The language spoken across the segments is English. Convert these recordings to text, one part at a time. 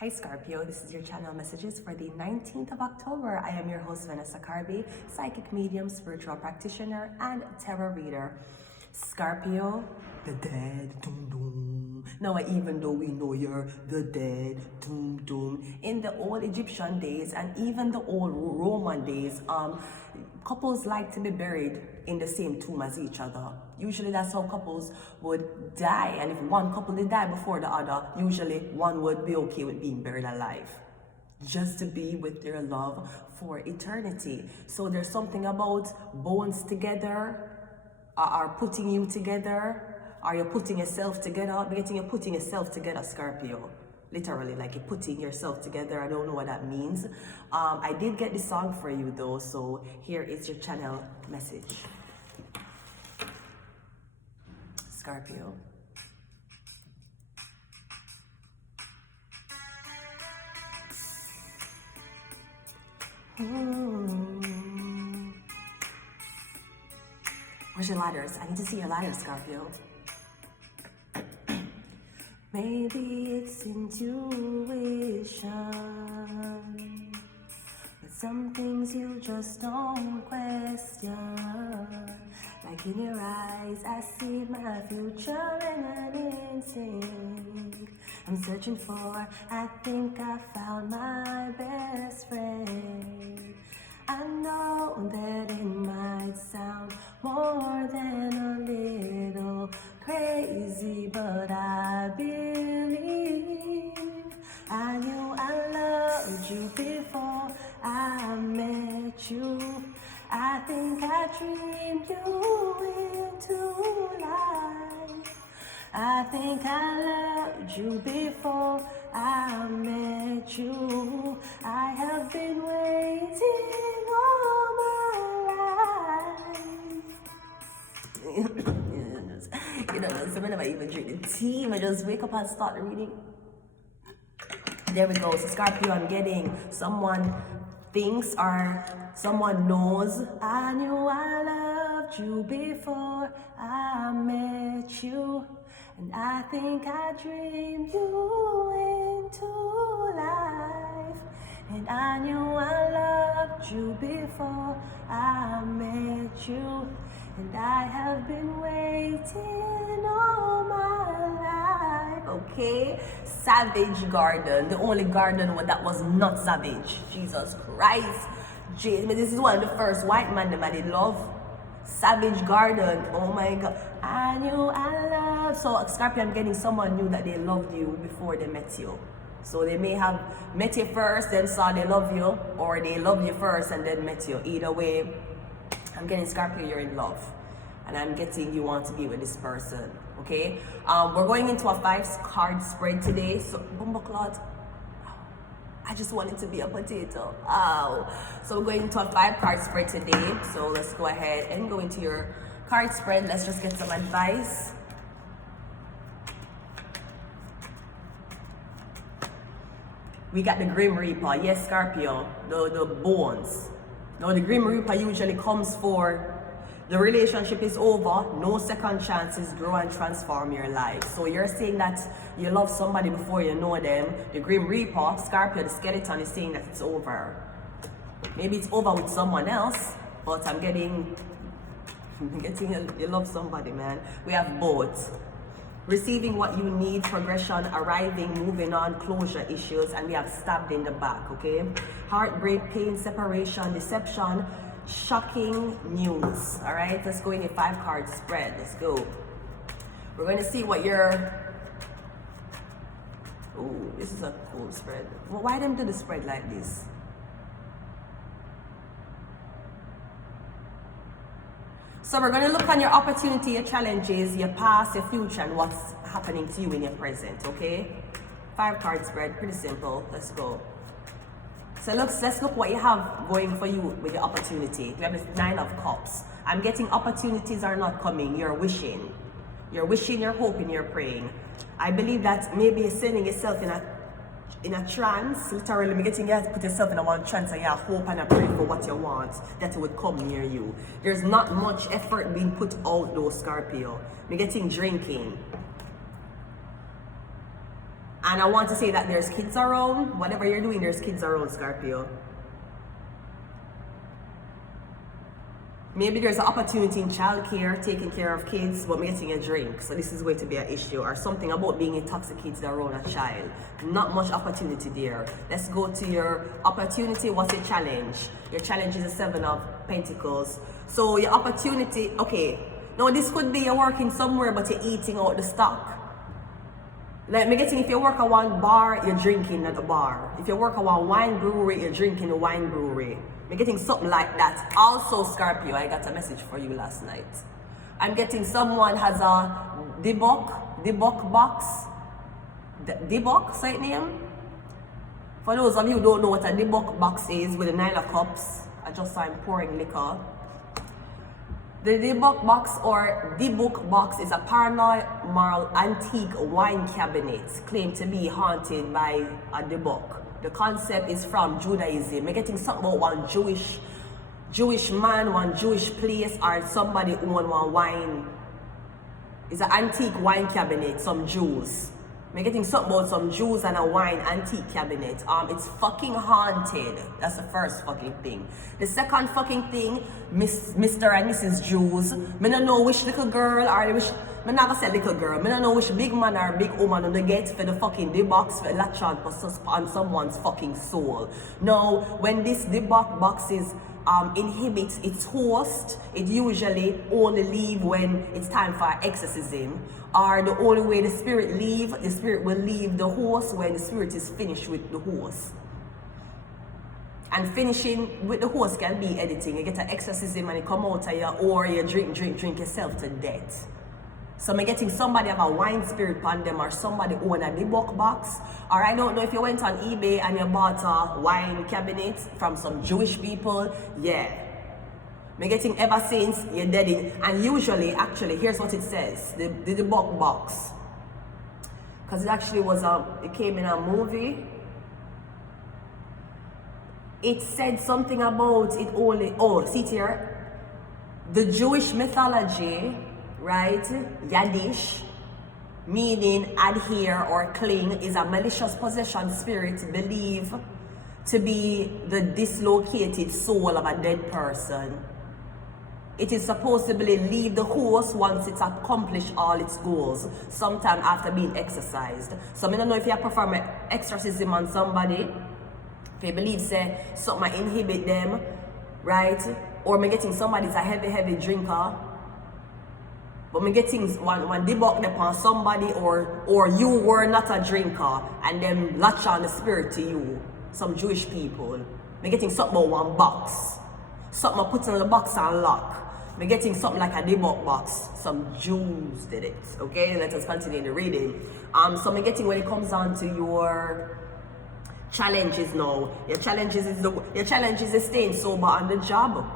Hi Scorpio, this is your channel messages for the 19th of October. I am your host Vanessa Carby, psychic medium, spiritual practitioner, and tarot reader. Scorpio, the dead, doom doom. Now even though we know you're the dead, doom doom. In the old Egyptian days and even the old Roman days, couples like to be buried in the same tomb as each other. Usually that's how couples would die, and if one couple did die before the other, usually one would be okay with being buried alive, just to be with their love for eternity. So there's something about bones together, are putting you together. Are you putting yourself together? You're putting yourself together, Scorpio. Literally, like you're putting yourself together. I don't know what that means. I did get the song for you though, so here is your channel message. Scorpio. Where's your ladders? I need to see your ladders, Scorpio. Maybe it's intuition, but some things you just don't question. Like in your eyes, I see my future in an instinct. I'm searching for, I think I found my best friend. I know that it might sound more than a little crazy, but I believe. I knew I loved you before I met you. I think I dreamed you into life. I think I loved you before I met you. I have been waiting all my life. You know, so whenever I even drink the tea, I just wake up and start reading. There we go. So Scorpio, I'm getting someone thinks or someone knows. I knew I loved you before I met you. And I think I dreamed you into life. And I knew I loved you before I met you. And I have been waiting all my life. Okay? Savage Garden. The only garden that was not savage. Jesus Christ. This is one of the first white man that I did love. Savage Garden. Oh my God. I knew I loved. So Scorpio, I'm getting someone knew that they loved you before they met you. So they may have met you first, then saw they love you, or they loved you first and then met you. Either way, I'm getting Scorpio, you're in love. And I'm getting you want to be with this person. Okay? We're going into a 5-card spread today. So, Bumbleclot. I just want it to be a potato. Ow. So we're going into a 5-card spread today. So let's go ahead and go into your card spread. Let's just get some advice. We got the Grim Reaper. Yes, Scorpio. The bones. Now the Grim Reaper usually comes for the relationship is over, no second chances, grow and transform your life. So you're saying that you love somebody before you know them. The Grim Reaper, Scorpio, the skeleton is saying that it's over. Maybe it's over with someone else, but I'm getting you love somebody, man. We have both. Receiving what you need, progression, arriving, moving on, closure issues, and we have stabbed in the back, okay? Heartbreak, pain, separation, deception, shocking news. All right, let's go in a 5-card spread. Let's go. We're going to see what your this is a cool spread. Well, why them do the spread like this? So we're going to look on your opportunity, your challenges, your past, your future, and what's happening to you in your present. Okay, 5-card spread, pretty simple. Let's go. So let's look what you have going for you with the opportunity. We have this 9 of Cups. I'm getting opportunities are not coming. You're wishing. You're wishing, you're hoping, you're praying. I believe that maybe you're sending yourself in a trance. Literally, you're getting you have to put yourself in a one trance and you have hope and a pray for what you want, that it would come near you. There's not much effort being put out though, Scorpio. You're getting drinking. And I want to say that there's kids around. Whatever you're doing, there's kids around, Scorpio. Maybe there's an opportunity in childcare, taking care of kids, but getting a drink. So this is going to be an issue. Or something about being intoxicated around a child. Not much opportunity there. Let's go to your opportunity. What's your challenge? Your challenge is the 7 of Pentacles. So your opportunity, okay. Now this could be you're working somewhere, but you're eating out the stock. Like me getting, if you work at one bar, you're drinking at the bar. If you work at one wine brewery, you're drinking the wine brewery. I'm getting something like that. Also, Scorpio, I got a message for you last night. I'm getting someone has a debug box. Debug, say it name? For those of you who don't know what a debug box is with the 9 of Cups, I just saw him pouring liquor. The debug box or debug box is a paranormal antique wine cabinet claimed to be haunted by a debug. The concept is from Judaism. I'm getting something about one Jewish man, one Jewish place, or somebody own one wine. It's an antique wine cabinet, some Jews. I'm getting something about some Jews and a wine antique cabinet. It's fucking haunted. That's the first fucking thing. The second fucking thing, Mr. and Mrs. Jews. I don't know which little girl or which. I never said little girl. I don't know which big man or big woman they get for the fucking debox for latch on someone's fucking soul. Now, when this debug boxes inhibits its host, it usually only leave when it's time for exorcism. Or the only way the spirit will leave the host when the spirit is finished with the host. And finishing with the host can be editing. You get an exorcism and you come out of you, or you drink yourself to death. So I'm getting somebody have a wine spirit on them, or somebody own a debug box. Or I don't know if you went on eBay and you bought a wine cabinet from some Jewish people. Yeah. I'm getting ever since you're dead. And usually, actually, here's what it says. The debug box. Because it actually was it came in a movie. It said something about it only, see it here. The Jewish mythology, right, Yadish, meaning adhere or cling, is a malicious possession spirit believed to be the dislocated soul of a dead person. It is supposed to leave the host once it's accomplished all its goals, sometime after being exorcised. So I don't know if you perform an exorcism on somebody, if you believe say something might inhibit them, right? Or I'm getting somebody's a heavy drinker. But I'm getting one debug upon somebody, or you were not a drinker and then latch on the spirit to you. Some Jewish people. I'm getting something about one box. Something I put in the box and lock. I'm getting something like a debug box. Some Jews did it. Okay, let us continue the reading. So I'm getting when it comes down to your challenges now. Your challenges is staying sober on the job.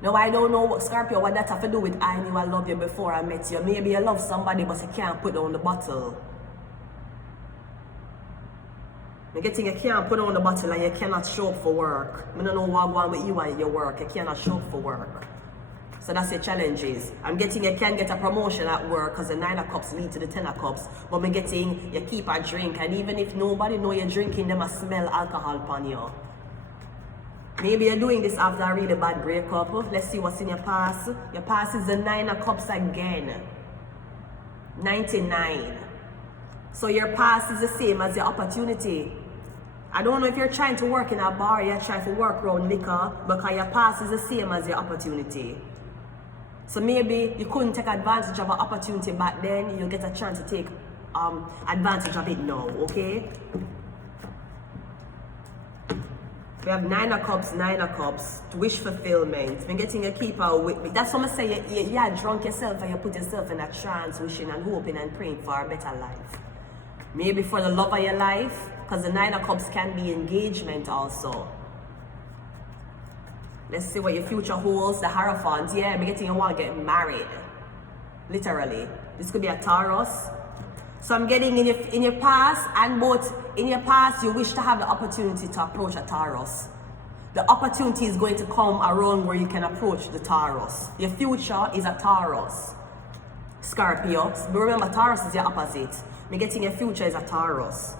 Now, I don't know what Scorpio, what that have to do with I knew I loved you before I met you. Maybe you love somebody, but you can't put down the bottle. I'm getting you can't put down the bottle and you cannot show up for work. I don't know what going with you and your work. You cannot show up for work. So that's your challenges. I'm getting you can get a promotion at work because the 9 of Cups lead to the 10 of Cups. But I'm getting you keep a drink, and even if nobody know you're drinking, them must smell alcohol upon you. Maybe you're doing this after a really bad breakup. Let's see what's in your past. Your past is the 9 of Cups again. 99. So your past is the same as your opportunity. I don't know if you're trying to work in a bar, you're trying to work around liquor, because your past is the same as your opportunity. So maybe you couldn't take advantage of an opportunity back then, you'll get a chance to take advantage of it now, okay? We have 9 of Cups, to wish fulfillment. I'm getting a keeper with me. That's what I say, you're drunk yourself and you put yourself in a trance, wishing and hoping and praying for a better life. Maybe for the love of your life, because the 9 of Cups can be engagement also. Let's see what your future holds. The Hierophant, yeah, I'm getting you want to get married. Literally. This could be a Taurus. So I'm getting in your past, and both in your past, you wish to have the opportunity to approach a Taurus. The opportunity is going to come around where you can approach the Taurus. Your future is a Taurus. Scorpio. But remember, Taurus is your opposite. Me getting your future is a Taurus.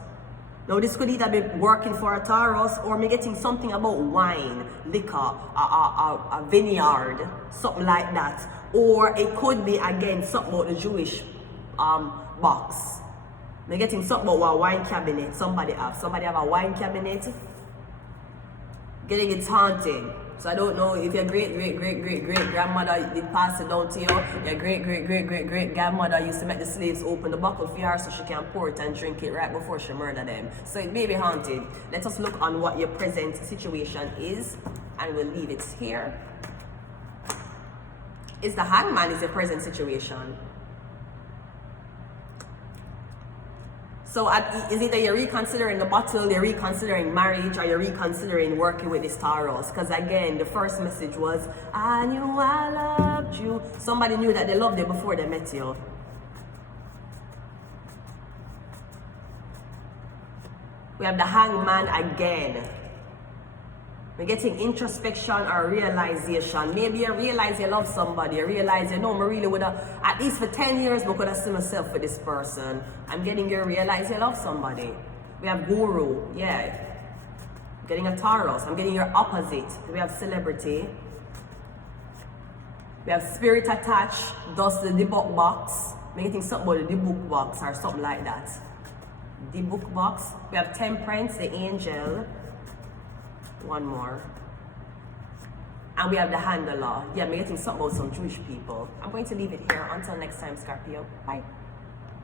Now this could either be working for a Taurus or me getting something about wine, liquor, a vineyard, something like that. Or it could be again something about the Jewish box. Me getting something about a wine cabinet. Somebody have a wine cabinet. Getting it haunted. So I don't know if your great-great-great-great-great-grandmother did pass it down to you. Your great-great-great-great-great-grandmother used to make the slaves open the bottle for her so she can pour it and drink it right before she murdered them. So it may be haunted. Let us look on what your present situation is, and we'll leave it here. Is the Hangman is your present situation. So is it that you're reconsidering the bottle, you're reconsidering marriage, or you're reconsidering working with this Taurus? Because again, the first message was, I knew I loved you. Somebody knew that they loved you before they met you. We have the Hangman again. We're getting introspection or realization. Maybe you realize you love somebody. You realize, you know, I really would have, at least for 10 years, I could have seen myself with this person. I'm getting you realize you love somebody. We have Guru, yeah. Getting a Taurus. I'm getting your opposite. We have Celebrity. We have Spirit Attached, thus the book box. I'm getting something about the book box or something like that. The book box. We have Temperance, the Angel. One more. And we have the Handler. Yeah, I'm getting something about some Jewish people. I'm going to leave it here. Until next time, Scorpio. Bye.